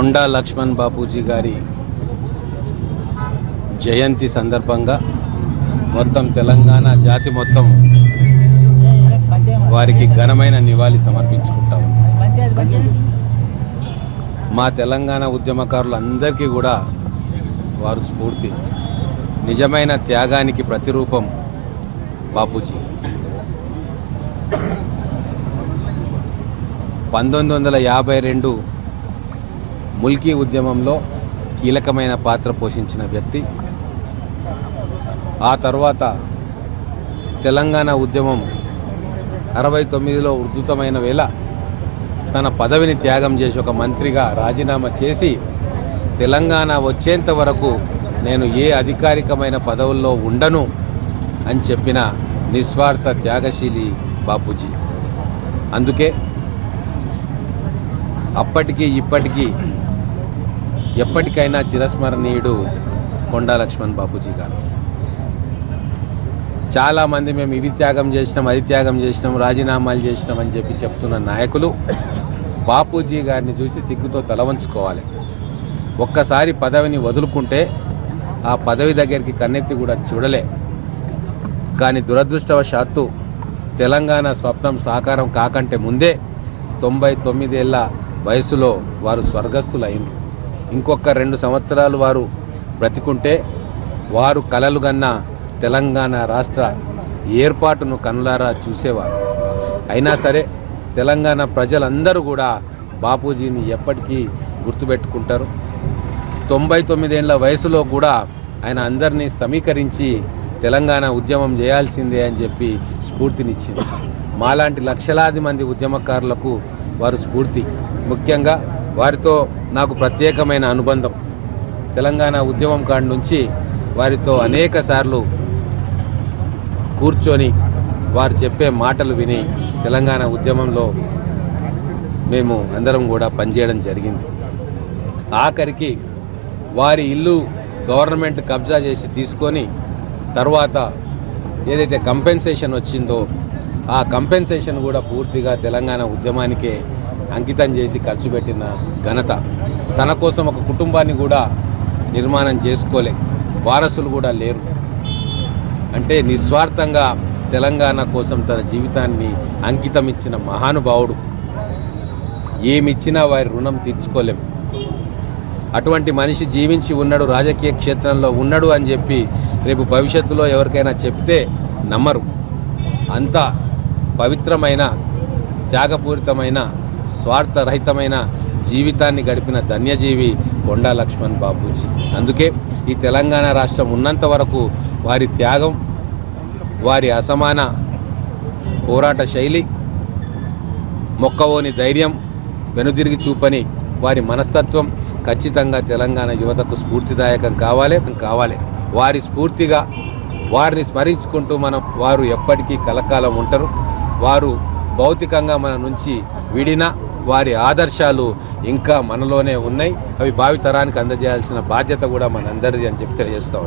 కొండా లక్ష్మణ్ బాపూజీ గారి జయంతి సందర్భంగా మొత్తం తెలంగాణ జాతి మొత్తం వారికి ఘనమైన నివాళి సమర్పించుకుంటాం మా తెలంగాణ ఉద్యమకారులందరికీ కూడా వారు స్ఫూర్తి. నిజమైన త్యాగానికి ప్రతిరూపం బాపూజీ. పంతొమ్మిది వందల యాభై రెండు ముల్కీ ఉద్యమంలో కీలకమైన పాత్ర పోషించిన వ్యక్తి. ఆ తర్వాత తెలంగాణ ఉద్యమం అరవై తొమ్మిదిలో ఉద్ధృతమైన వేళ తన పదవిని త్యాగం చేసి ఒక మంత్రిగా రాజీనామా చేసి తెలంగాణ వచ్చేంత వరకు నేను ఏ అధికారికమైన పదవుల్లో ఉండను అని చెప్పిన నిస్వార్థ త్యాగశీలి బాపూజీ. అందుకే అప్పటికీ ఇప్పటికీ ఎప్పటికైనా చిరస్మరణీయుడు కొండా లక్ష్మణ్ బాపూజీ గారు. చాలామంది మేము ఇవి త్యాగం చేసినాం అది త్యాగం చేసినాం రాజీనామాలు చేసినాం అని చెప్పి చెప్తున్న నాయకులు బాపూజీ గారిని చూసి సిగ్గుతో తలవంచుకోవాలి ఒక్కసారి పదవిని వదులుకుంటే ఆ పదవి దగ్గరికి కన్నెత్తి కూడా చూడలే. కానీ దురదృష్టవశాత్తు తెలంగాణ స్వప్నం సాకారం కాకంటే ముందే తొంభై తొమ్మిదేళ్ళ వయసులో వారు స్వర్గస్థులైండ్రు. ఇంకొక రెండు సంవత్సరాలు వారు బ్రతికుంటే వారు కలలుగన్న తెలంగాణ రాష్ట్ర ఏర్పాటును కనులారా చూసేవారు. అయినా సరే తెలంగాణ ప్రజలందరూ కూడా బాపూజీని ఎప్పటికీ గుర్తుపెట్టుకుంటారు. తొంభై తొమ్మిదేళ్ళ వయసులో కూడా ఆయన అందరినీ సమీకరించి తెలంగాణ ఉద్యమం చేయాల్సిందే అని చెప్పి స్ఫూర్తినిచ్చింది. మాలాంటి లక్షలాది మంది ఉద్యమకారులకు వారు స్ఫూర్తి. ముఖ్యంగా వారితో నాకు ప్రత్యేకమైన అనుబంధం. తెలంగాణ ఉద్యమం కాడి నుంచి వారితో అనేక సార్లు కూర్చొని వారు చెప్పే మాటలు విని తెలంగాణ ఉద్యమంలో మేము అందరం కూడా పనిచేయడం జరిగింది. ఆఖరికి వారి ఇల్లు గవర్నమెంట్ కబ్జా చేసి తీసుకొని తర్వాత ఏదైతే కంపెన్సేషన్ వచ్చిందో ఆ కంపెన్సేషన్ కూడా పూర్తిగా తెలంగాణ ఉద్యమానికే అంకితం చేసి ఖర్చు పెట్టిన ఘనత తన కోసం ఒక కుటుంబాన్ని కూడా నిర్మాణం చేసుకోలే. వారసులు కూడా లేరు. అంటే నిస్వార్థంగా తెలంగాణ కోసం తన జీవితాన్ని అంకితం ఇచ్చిన మహానుభావుడు. ఏమిచ్చినా వారి రుణం తీర్చుకోలేం. అటువంటి మనిషి జీవించి ఉన్నాడు రాజకీయ క్షేత్రంలో ఉన్నాడు అని చెప్పి రేపు భవిష్యత్తులో ఎవరికైనా చెప్తే నమ్మరు. అంత పవిత్రమైన త్యాగపూరితమైన స్వార్థరహితమైన జీవితాన్ని గడిపిన ధన్యజీవి కొండా లక్ష్మణ్ బాబూజీ అందుకే ఈ తెలంగాణ రాష్ట్రం ఉన్నంత వరకు వారి త్యాగం వారి అసమాన పోరాట శైలి మొక్కవోని ధైర్యం వెనుదిరిగి చూపని వారి మనస్తత్వం ఖచ్చితంగా తెలంగాణ యువతకు స్ఫూర్తిదాయకం కావాలి కావాలి. వారి స్ఫూర్తిగా వారిని స్మరించుకుంటూ మనం వారు ఎప్పటికీ కలకాలం ఉంటారు. వారు భౌతికంగా మన నుంచి విడిన వారి ఆదర్శాలు ఇంకా మనలోనే ఉన్నాయి. అవి భావితరానికి అందజేయాల్సిన బాధ్యత కూడా మనందరిది అని చెప్పి తెలియజేస్తా